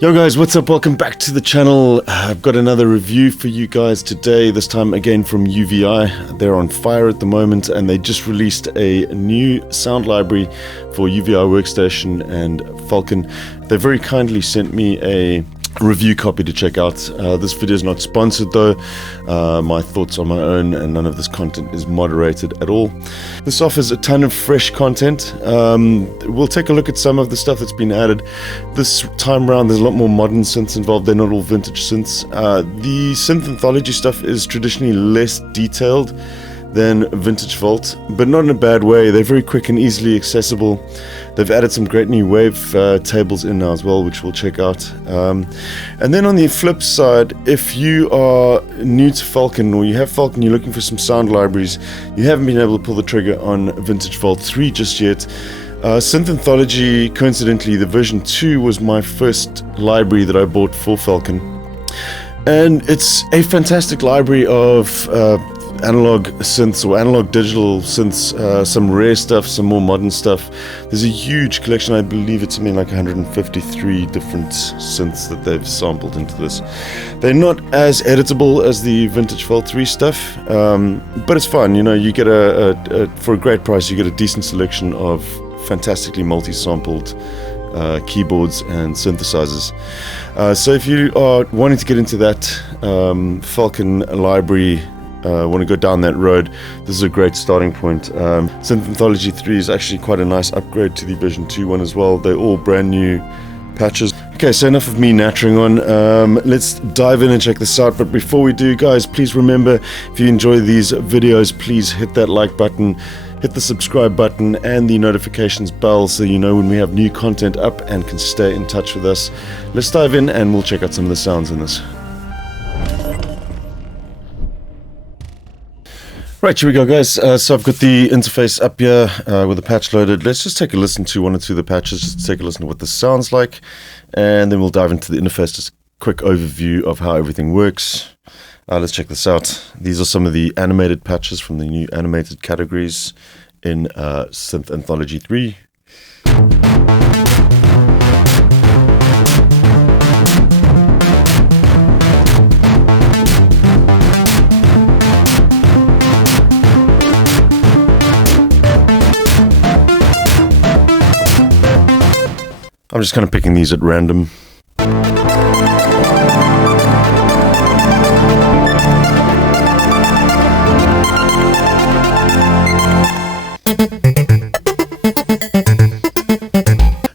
Yo guys, what's up? Welcome back to the channel. I've got another review for you guys today, this time again from UVI. They're on fire at the moment and they just released a new sound library for UVI Workstation and Falcon. They very kindly sent me a review copy to check out. This video is not sponsored though. My thoughts on my own, and none of this content is moderated at all. This offers a ton of fresh content. We'll take a look at some of the stuff that's been added. This time around there's a lot more modern synths involved. They're not all vintage synths. The Synth Anthology stuff is traditionally less detailed than Vintage Vault, but not in a bad way. They're very quick and easily accessible. They've added some great new wave tables in now as well, which we'll check out. And then on the flip side, if you are new to Falcon, or you have Falcon, you're looking for some sound libraries, you haven't been able to pull the trigger on Vintage Vault 3 just yet. Synth Anthology, coincidentally, the version 2 was my first library that I bought for Falcon. And it's a fantastic library of analog synths or analog digital synths, some rare stuff, some more modern stuff. There's a huge collection. I believe it's something like 153 different synths that they've sampled into this. They're not as editable as the Vintage Vault 3 stuff, but it's fun. You know, you get for a great price, you get a decent selection of fantastically multi-sampled keyboards and synthesizers. So if you are wanting to get into that Falcon library, want to go down that road, this is a great starting point. Synth Anthology 3 is actually quite a nice upgrade to the version 2 one as well. They're all brand new patches. Okay, so enough of me nattering on. Let's dive in and check this out. But before we do, guys, please remember, if you enjoy these videos, please hit that like button, hit the subscribe button and the notifications bell so you know when we have new content up and can stay in touch with us. Let's dive in and we'll check out some of the sounds in this. Right, here we go, guys. So I've got the interface up here with the patch loaded. Let's just take a listen to one or two of the patches, just to take a listen to what this sounds like, and then we'll dive into the interface, just a quick overview of how everything works. Let's check this out. These are some of the animated patches from the new animated categories in Synth Anthology 3. I'm just kind of picking these at random.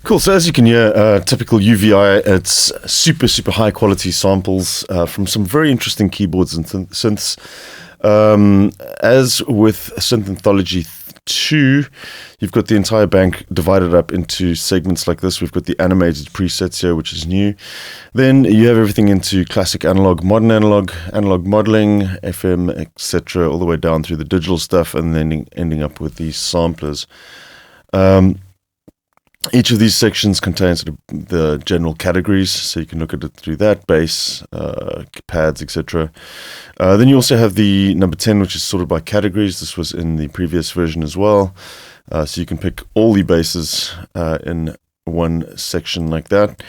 Cool, so as you can hear, typical UVI, it's super high quality samples from some very interesting keyboards and synths. As with Synth Anthology 2, you've got the entire bank divided up into segments like this. We've got the animated presets here, which is new. Then you have everything into classic analog, modern analog, analog modeling, FM, etc., all the way down through the digital stuff, and then ending up with these samplers. Each of these sections contains sort of the general categories, so you can look at it through that, bass, pads, etc. Then you also have the number 10, which is sorted by categories. This was in the previous version as well. So you can pick all the basses in one section like that.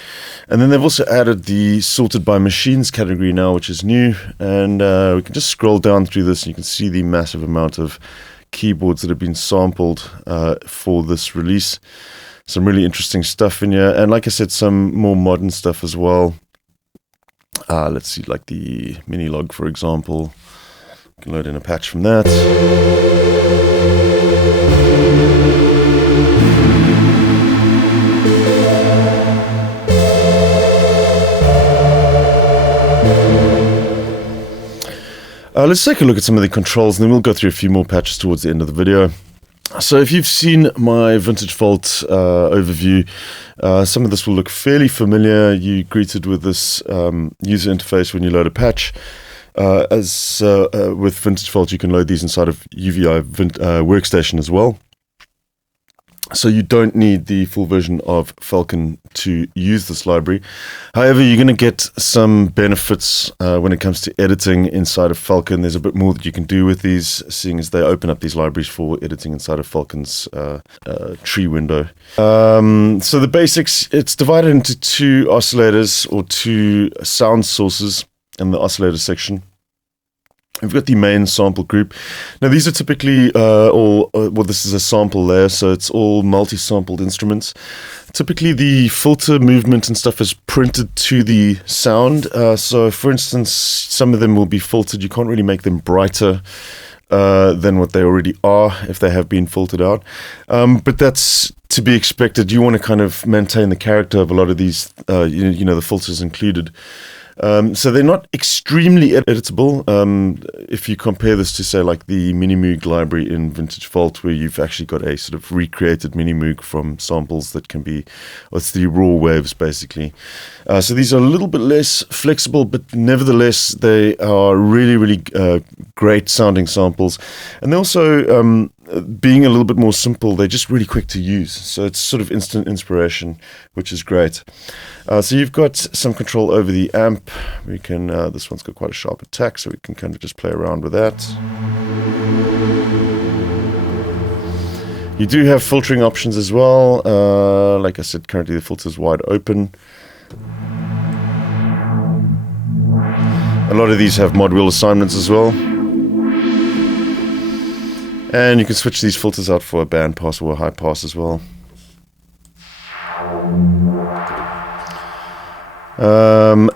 And then they've also added the sorted by machines category now, which is new. And we can just scroll down through this and you can see the massive amount of keyboards that have been sampled for this release. Some really interesting stuff in here, and like I said, some more modern stuff as well. Let's see, like the mini log, for example. You can load in a patch from that. Let's take a look at some of the controls, and then we'll go through a few more patches towards the end of the video. So if you've seen my Vintage Vault overview, some of this will look fairly familiar. You're greeted with this user interface when you load a patch. With Vintage Vault, you can load these inside of UVI Workstation as well. So you don't need the full version of Falcon to use this library. However, you're going to get some benefits when it comes to editing inside of Falcon. There's a bit more that you can do with these, seeing as they open up these libraries for editing inside of Falcon's tree window. So the basics, it's divided into two oscillators or two sound sources in the oscillator section. We've got the main sample group. Now these are typically well, this is a sample layer, so it's all multi-sampled instruments. Typically the filter movement and stuff is printed to the sound. So for instance, some of them will be filtered. You can't really make them brighter than what they already are if they have been filtered out. But that's to be expected. You want to kind of maintain the character of a lot of these, you know, the filters included. So they're not extremely editable. If you compare this to, say, like the Minimoog library in Vintage Vault, where you've actually got a sort of recreated Minimoog from samples that can be, it's the raw waves, basically. So these are a little bit less flexible, but nevertheless, they are really, really great sounding samples. And they also, being a little bit more simple, they're just really quick to use. So it's sort of instant inspiration, which is great. So you've got some control over the amp. We can, this one's got quite a sharp attack, so we can kind of just play around with that. You do have filtering options as well. Like I said, currently the filter is wide open. A lot of these have mod wheel assignments as well. And you can switch these filters out for a band pass or a high pass as well.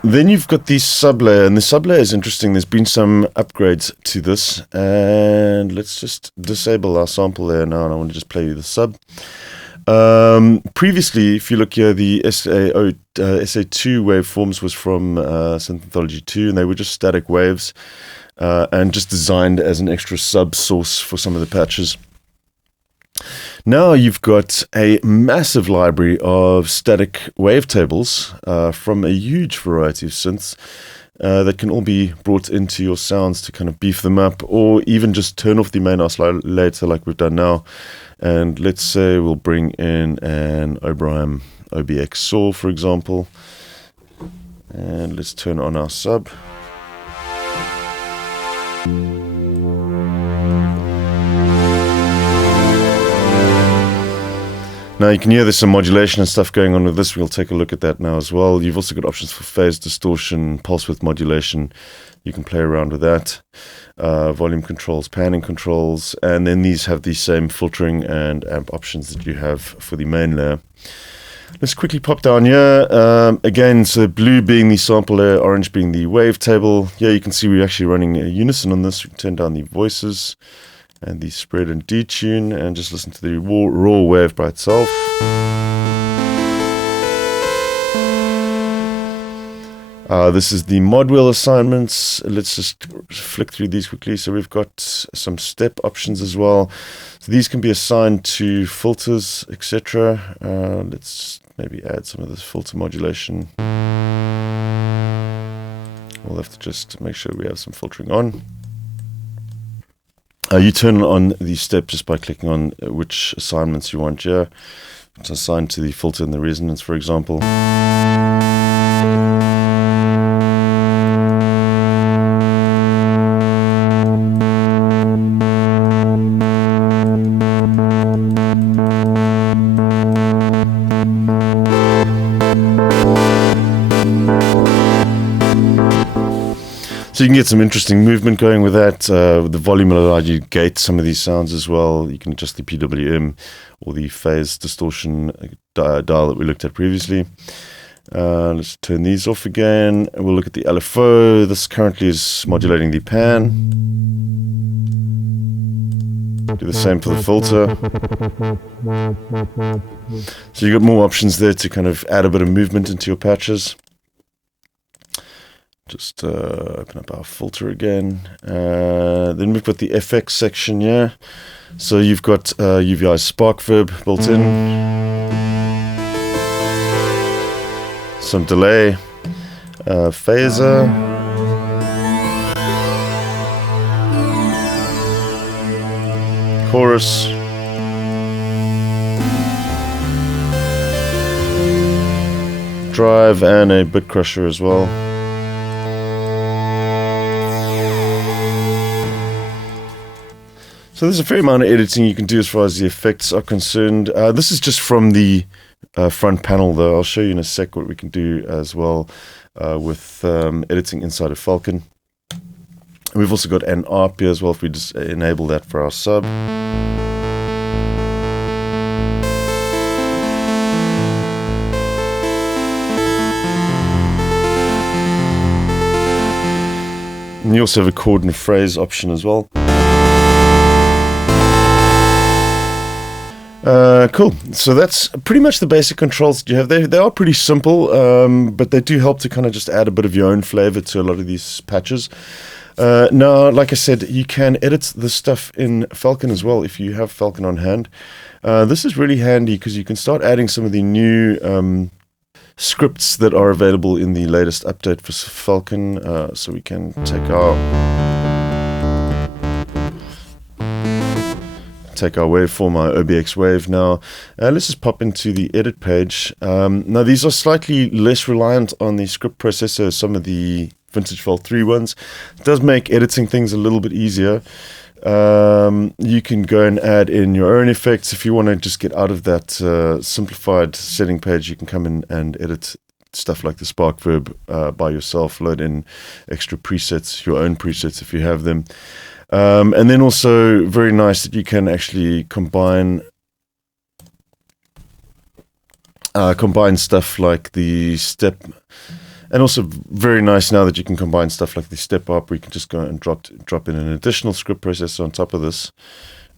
Then you've got the sublayer, and the sublayer is interesting. There's been some upgrades to this, and let's just disable our sample layer now, and I want to just play you the sub. Previously, if you look here, the SA2 waveforms was from Synth Anthology 2, and they were just static waves. And just designed as an extra sub source for some of the patches. Now you've got a massive library of static wavetables from a huge variety of synths that can all be brought into your sounds to kind of beef them up, or even just turn off the main oscillator like we've done now. And let's say we'll bring in an Oberheim OBX saw, for example, and let's turn on our sub. Now you can hear there's some modulation and stuff going on with this. We'll take a look at that now as well. You've also got options for phase distortion, pulse width modulation. You can play around with that. Volume controls, panning controls, and then these have the same filtering and amp options that you have for the main layer. Let's quickly pop down here. Again, so blue being the sample layer, orange being the wavetable. Yeah, you can see we're actually running a unison on this. We can turn down the voices and the spread and detune and just listen to the raw wave by itself. This is the mod wheel assignments. Let's just flick through these quickly. So we've got some step options as well. So these can be assigned to filters, etc. Let's maybe add some of this filter modulation. We'll have to just make sure we have some filtering on. You turn on the step just by clicking on which assignments you want here. It's assigned to the filter and the resonance, for example. So you can get some interesting movement going with that. The volume will allow you to gate some of these sounds as well. You can adjust the PWM or the phase distortion dial that we looked at previously. Let's turn these off again. We'll look at the LFO. This currently is modulating the pan. Do the same for the filter. So you've got more options there to kind of add a bit of movement into your patches. Just open up our filter again. Then we've got the FX section here. So you've got UVI Spark Verb built in. Some delay. Phaser. Chorus. drive and a bit crusher as well. So there's a fair amount of editing you can do as far as the effects are concerned. This is just from the front panel though. I'll show you in a sec what we can do as well with editing inside of Falcon. And we've also got an ARP here as well if we just enable that for our sub. And you also have a chord and phrase option as well. Cool. So that's pretty much the basic controls that you have. They are pretty simple, but they do help to kind of just add a bit of your own flavor to a lot of these patches. Now, like I said, you can edit the stuff in Falcon as well if you have Falcon on hand. This is really handy because you can start adding some of the new scripts that are available in the latest update for Falcon. So we can take our waveform, our OBX wave now. Let's just pop into the edit page. Now these are slightly less reliant on the script processor, some of the Vintage Vault 3 ones. It does make editing things a little bit easier. You can go and add in your own effects. If you want to just get out of that simplified setting page, you can come in and edit stuff like the Spark Verb by yourself, load in extra presets, your own presets if you have them. And then also very nice that you can actually combine stuff like the step, and also very nice now that you can combine stuff like the step up where you can just go and drop in an additional script processor on top of this.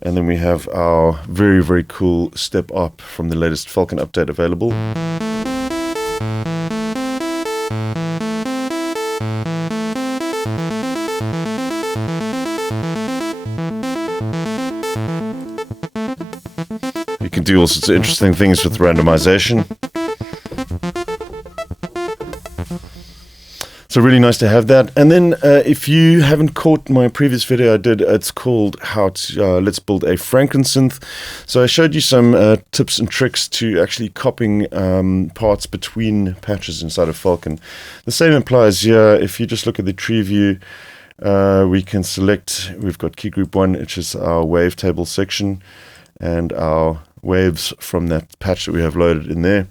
And then we have our very, very cool step up from the latest Falcon update available. You can do all sorts of interesting things with randomization. So really nice to have that. And then if you haven't caught my previous video I did, it's called how to let's build a Franken-synth. So I showed you some tips and tricks to actually copying parts between patches inside of Falcon. The same applies here. If you just look at the tree view, we can select, we've got key group 1, which is our wavetable section, and our waves from that patch that we have loaded in there.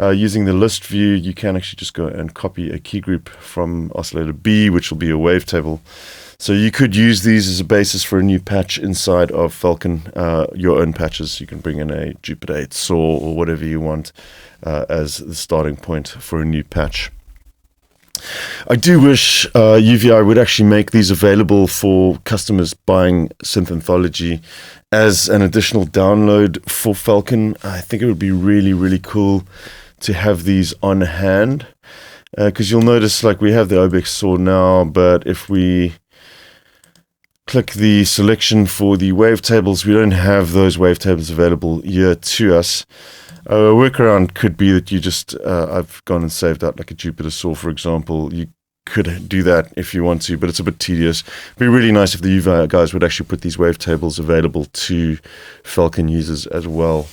Using the list view, you can actually just go and copy a key group from oscillator B, which will be a wavetable. So you could use these as a basis for a new patch inside of Falcon, your own patches. You can bring in a Jupiter 8 saw or whatever you want as the starting point for a new patch. I do wish UVI would actually make these available for customers buying Synth Anthology as an additional download for Falcon. I think it would be really, really cool to have these on hand, because you'll notice like we have the OBX saw now, but if we click the selection for the wavetables, we don't have those wavetables available here to us. A workaround could be that you just, I've gone and saved out like a Jupiter saw, for example. You could do that if you want to, but it's a bit tedious. It'd be really nice if the UVI guys would actually put these wavetables available to Falcon users as well.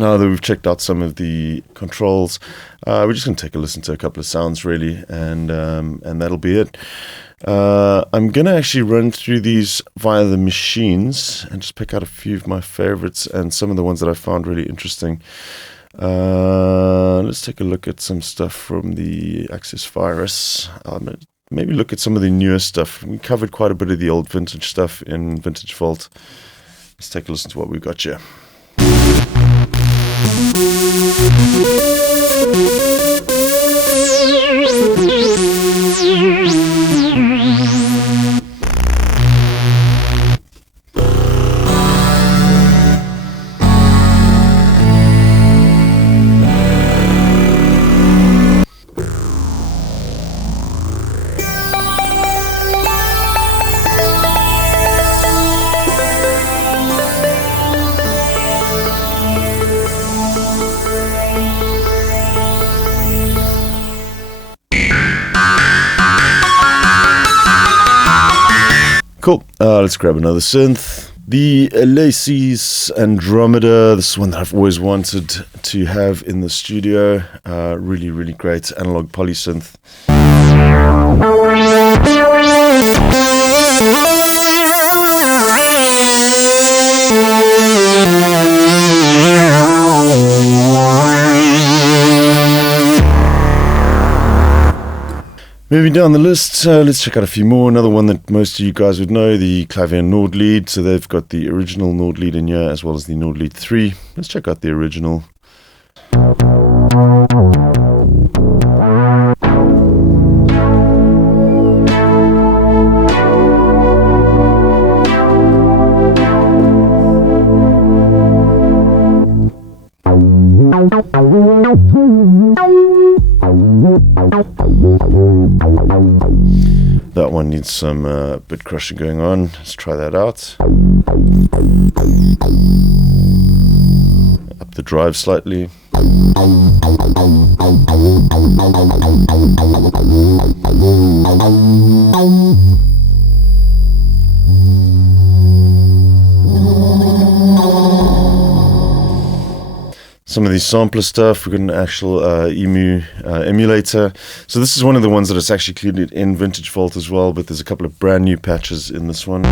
Now that we've checked out some of the controls, we're just going to take a listen to a couple of sounds really, and that'll be it. I'm going to actually run through these via the machines and just pick out a few of my favorites and some of the ones that I found really interesting. Let's take a look at some stuff from the Access Virus. Maybe look at some of the newer stuff. We covered quite a bit of the old vintage stuff in Vintage Vault. Let's take a listen to what we've got here. Cool. Let's grab another synth. The Alesis Andromeda, this is one that I've always wanted to have in the studio. Really, really great analog polysynth. Moving down the list, let's check out a few more. Another one that most of you guys would know, the Clavier Nord lead. So they've got the original Nord lead in here as well as the Nord lead 3. Let's check out the original. That one needs some bit crushing going on. Let's try that out. Up the drive slightly. Some of the sampler stuff, we've got an actual EMU emulator. So this is one of the ones that is actually included in Vintage Vault as well, but there's a couple of brand new patches in this one.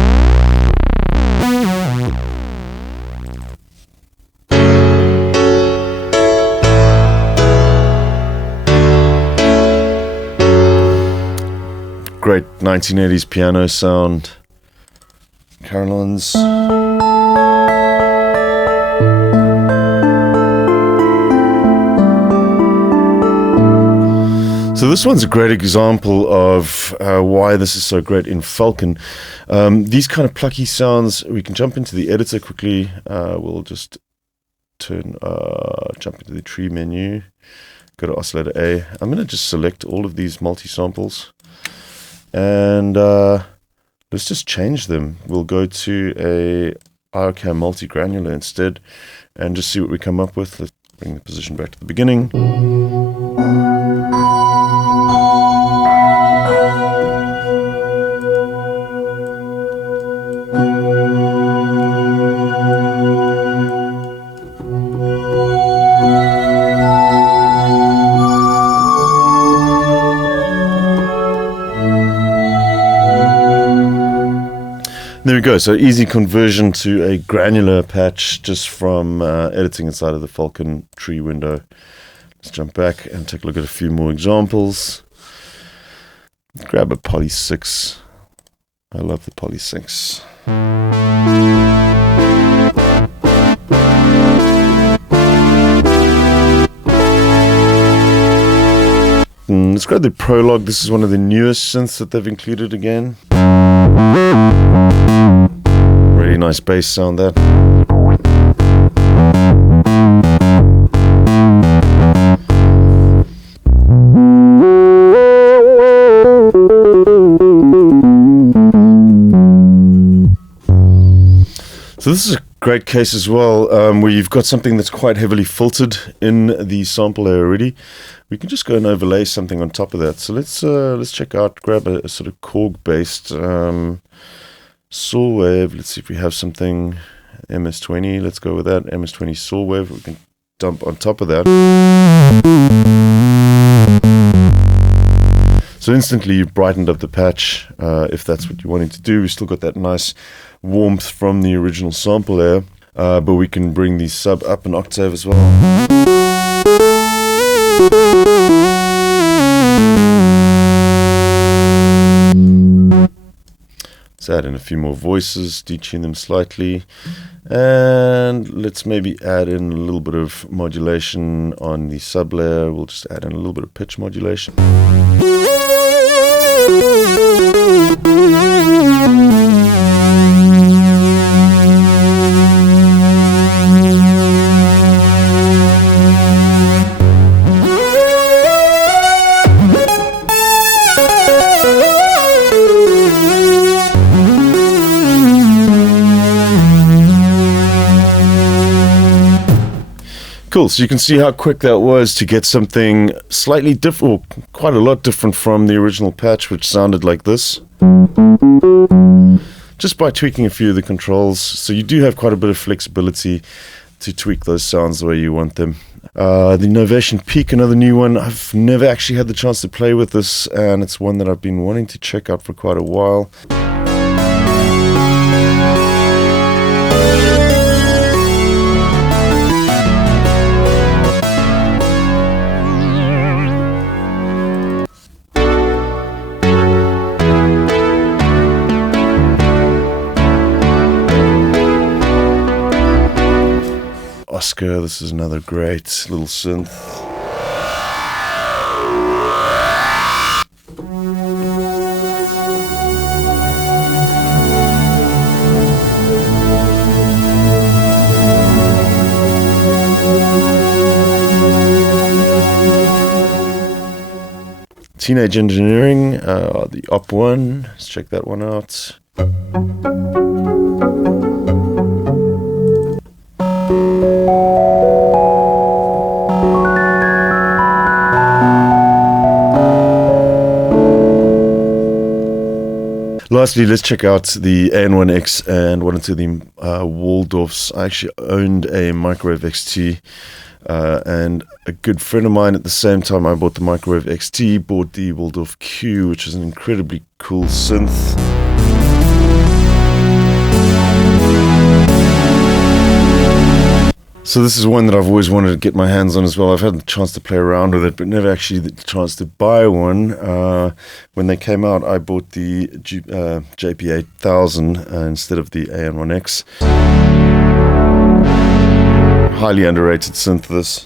Great 1980s piano sound. Carolines. So this one's a great example of why this is so great in Falcon. These kind of plucky sounds, we can jump into the editor quickly. We'll just jump into the tree menu, go to oscillator A. I'm going to just select all of these multi-samples and let's just change them. We'll go to a IOCam multi-granular instead and just see what we come up with. Let's bring the position back to the beginning. There we go, so easy conversion to a granular patch just from editing inside of the Falcon tree window. Let's jump back and take a look at a few more examples. Grab a Poly 6. I love the Poly 6. Let's grab the Prologue. This is one of the newest synths that they've included again. Really nice bass sound there. So this is a great case as well, where you've got something that's quite heavily filtered in the sample layer already. We can just go and overlay something on top of that. So let's check out, grab a sort of Korg-based saw wave. Let's see if we have something MS-20. Let's go with that MS-20 saw wave. We can dump on top of that. So instantly you've brightened up the patch, if that's what you're wanting to do. We've still got that nice warmth from the original sample layer, but we can bring the sub up an octave as well. Let's add in a few more voices, detune them slightly, and let's maybe add in a little bit of modulation on the sub layer. We'll just add in a little bit of pitch modulation. Cool, so you can see how quick that was to get something slightly different, or quite a lot different from the original patch, which sounded like this. just by tweaking a few of the controls. So you do have quite a bit of flexibility to tweak those sounds the way you want them. The Novation Peak, another new one. I've never actually had the chance to play with this, and it's one that I've been wanting to check out for quite a while. Oscar, this is another great little synth. Teenage Engineering, the Op 1, let's check that one out. Lastly, let's check out the AN1X and one or two of the Waldorfs. I actually owned a Microwave XT, and a good friend of mine at the same time I bought the Microwave XT, bought the Waldorf Q, which is an incredibly cool synth. So this is one that I've always wanted to get my hands on as well. I've had the chance to play around with it, but never actually the chance to buy one. When they came out, I bought the JP8000 instead of the AN1X. Highly underrated synth, this.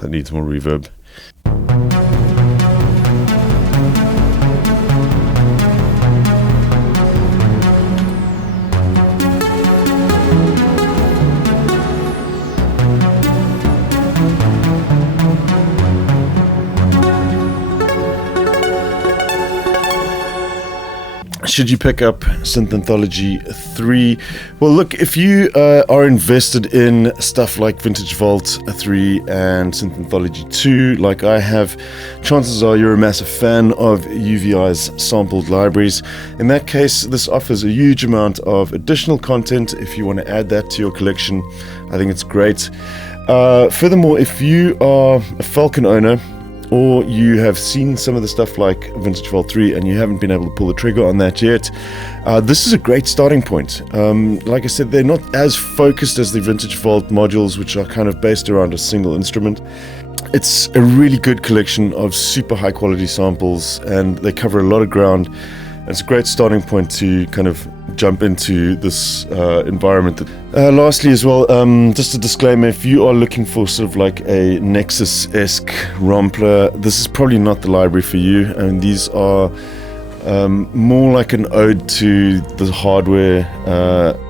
That needs more reverb. Should you pick up Synth Anthology 3? Well, look, if you are invested in stuff like Vintage Vault 3 and Synth Anthology 2, like I have, chances are you're a massive fan of UVI's sampled libraries. In that case, this offers a huge amount of additional content. If you want to add that to your collection, I think it's great. Furthermore, if you are a Falcon owner, or you have seen some of the stuff like Vintage Vault 3 and you haven't been able to pull the trigger on that yet, this is a great starting point. Like I said, they're not as focused as the Vintage Vault modules, which are kind of based around a single instrument. It's a really good collection of super high quality samples, and they cover a lot of ground. It's a great starting point to kind of jump into this environment. Lastly as well, just a disclaimer, if you are looking for sort of like a Nexus-esque Rompler, this is probably not the library for you. I mean, these are more like an ode to the hardware,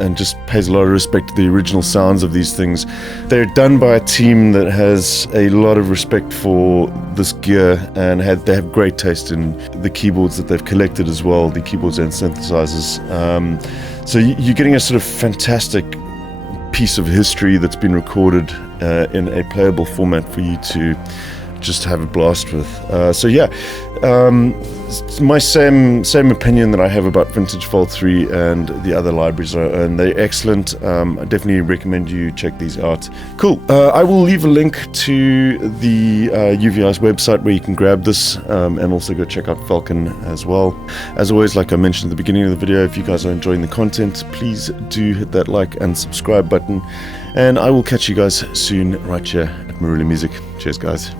and just pays a lot of respect to the original sounds of these things. They're done by a team that has a lot of respect for this gear, and they have great taste in the keyboards that they've collected as well, the keyboards and synthesizers. So you're getting a sort of fantastic piece of history that's been recorded in a playable format for you to just have a blast with. So yeah, my same opinion that I have about Vintage Vault 3 and the other libraries I own. They're excellent. I definitely recommend you check these out. Cool. I will leave a link to the UVI's website where you can grab this, and also go check out Falcon as well. As always, like I mentioned at the beginning of the video, if you guys are enjoying the content, please do hit that like and subscribe button, and I will catch you guys soon right here at Marula Music. Cheers, guys.